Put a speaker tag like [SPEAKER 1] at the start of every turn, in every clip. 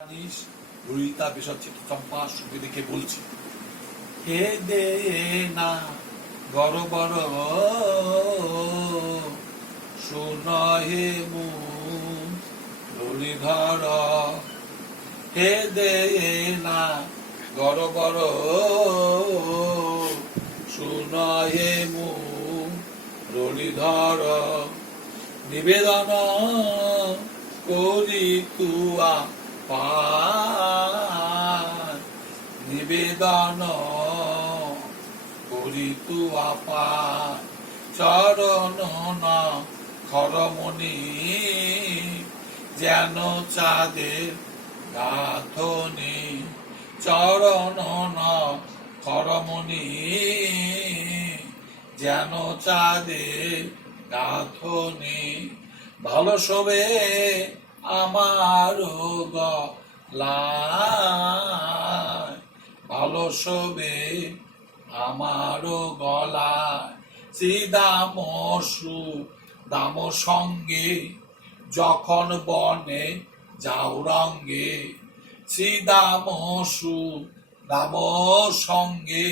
[SPEAKER 1] জানিস ললিতা বেশাচ্ছে চম্পা সুখে দেখে বলছি, হে দে না গর বর শোন হে মু ললিধর হে দে না গর বর শোন হে মু ললিধর নিবেদন করি তুয়া নিবেদন করি তুয়া পায় চরণ খরমণি যেন চাঁদের গাথনি। চরণ খরমণি যেন চাঁদের গাথনি। ভালো সবে আমার গলায়, ভালো সবে আমার গলায়। শ্রীদাম সু দাম সঙ্গে যখন বনে যাও রঙ্গে শ্রীদাম সু দাম সঙ্গে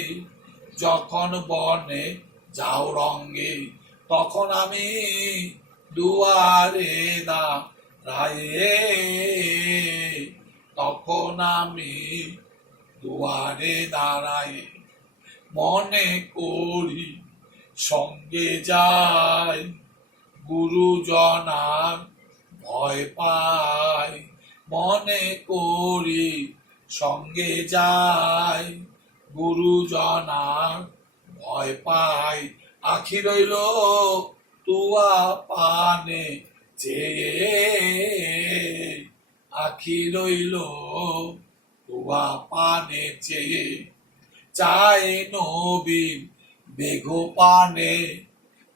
[SPEAKER 1] যখন বনে যাও রঙ্গে, তখন আমি দুয়ারে দা তখন আমি দুয়ারে দাঁড়াই মনে করি সঙ্গে যাই, গুরুজনার ভয় পাই। মনে করি সঙ্গে যাই, গুরুজনার ভয় পাই। আখি রইল তুয়া পানে চেয়ে আখি রইল তুয়া পানে চেয়ে চায় নবীন মেঘ পানে।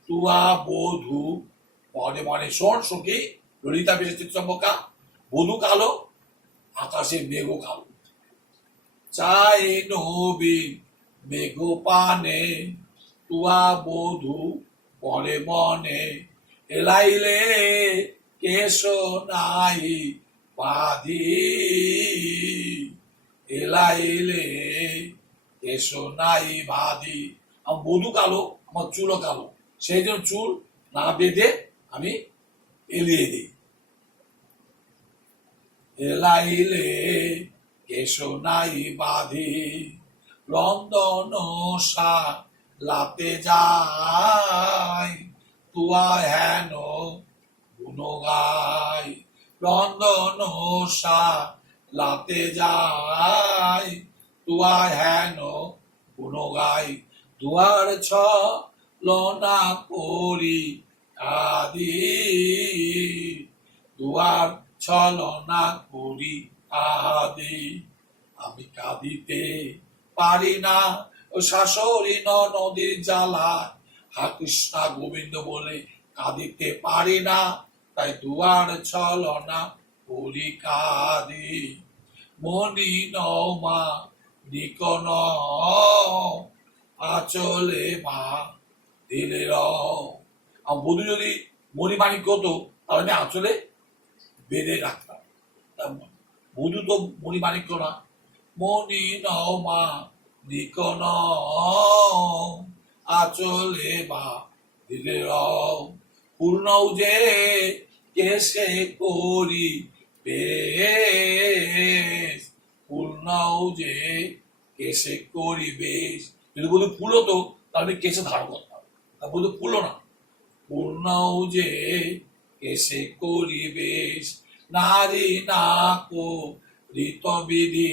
[SPEAKER 1] তুয়া বধু, মনে মনে শোন সখী, ললিতা বেশি চিত্রম্বকা বধু কালো, আকাশে মেঘ কালো। চায় নবীন মেঘ পানে তুয়া বধু মনে মনে এলাইলে কেশ নাই পাদি এলাইলে কেশ নাই বাদি আমার বধু কালো, আমার চুলও কালো। সেই জন্য চুল না বেঁধে আমি এলিয়ে দিই। এলাইলে কেশ নাই বাধি রন্দন সা লাতে যায়। তুয়া হেন গুণ গাই রন্দন সা লাতে যায় তুয়া হেন গুণ গাই তুয়ার ছ লনা করি আদি। তুয়ার ছলনা করি আদি। আমি কাঁদিতে পারি না শাশুড়ি নদীর জ্বালা হা কৃষ্ণা গোবিন্দ বলে কাঁদিতে পারি না। তাই দুয়ার ছলনা করি কাঁদি। মনি নমা নিকন আচলে মা, দিলে আমার বধু যদি মণিমাণিক হতো তাহলে আমি আঁচলে বেঁধে রাখতাম। বধু তো মণিমাণিক্য না। মনি নমা নিকন আচলে বা দিলে পূর্ণ যে কেসে করি বেশ। পূর্ণ যে কেসে করি বেশ। যদি বলি ফুল হতো তাহলে কেসে ধার করতাম তা বলি ফুল না। পূর্ণ যে কেসে করি বেশ। নারী নাকো ঋতবিধি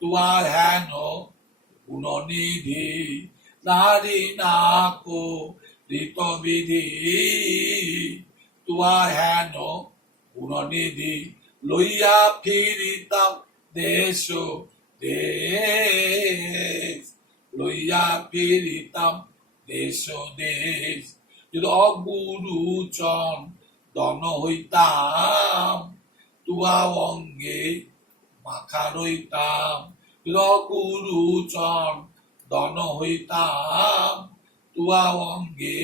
[SPEAKER 1] তুয়ার হেন গুণনিধি। নারী নাকো, ঋতবিধি, তুয়ার হেন গুণনিধি লইয়া ফিরিতাম দেশ দেশ, লইয়া ফিরিতাম দেশ দেশ। যদি অগুরুচন দন হইতাম, তুয়া অঙ্গে মাখা রইতাম। রকুরুচন দন হইতাম তুয়া অঙ্গে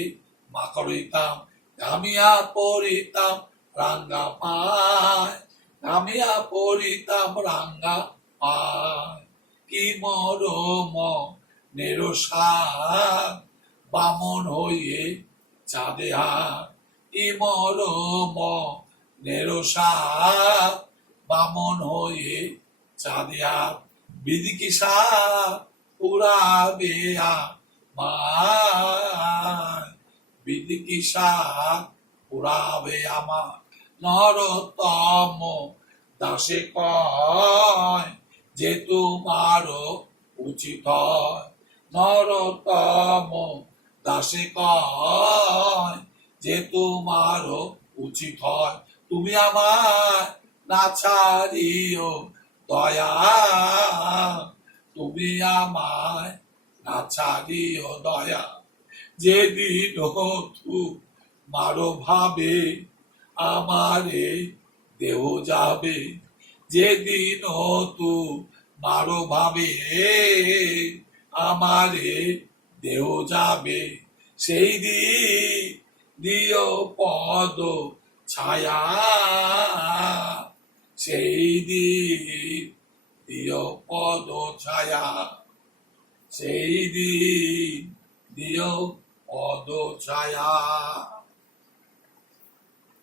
[SPEAKER 1] মাখা রইতাম ঘামিয়া পড়িতাম, রাঙ্গা পায় নামিয়া পড়িতাম, রাঙ্গা পায়। কি মরম নেরসা বামন হয়ে চাঁদে হাত কি মরম নেরসা বামন হয়ে চাঁদে হাত বিদিকিসা পুরাবে আমার। বিদিকিসা পুরাবে আমার। নরতম দাসে কয় যে তোমারও উচিত নরতম দাসে কয় যে তোমারও উচিত হয়। তুমি আমার না ছাড়িও দয়া। তুমি আমায় না ছাড়িও দয়া। যেদিন তু মারো ভাবে, আমারে দেহ যাবে। যেদিন তু মারো ভাবে, আমারে দেহ যাবে। সেই দিন দিও পদ ছায়া, সেই দিন দিও পদ ছায়া। সেই দিন দিও পদ ছায়া।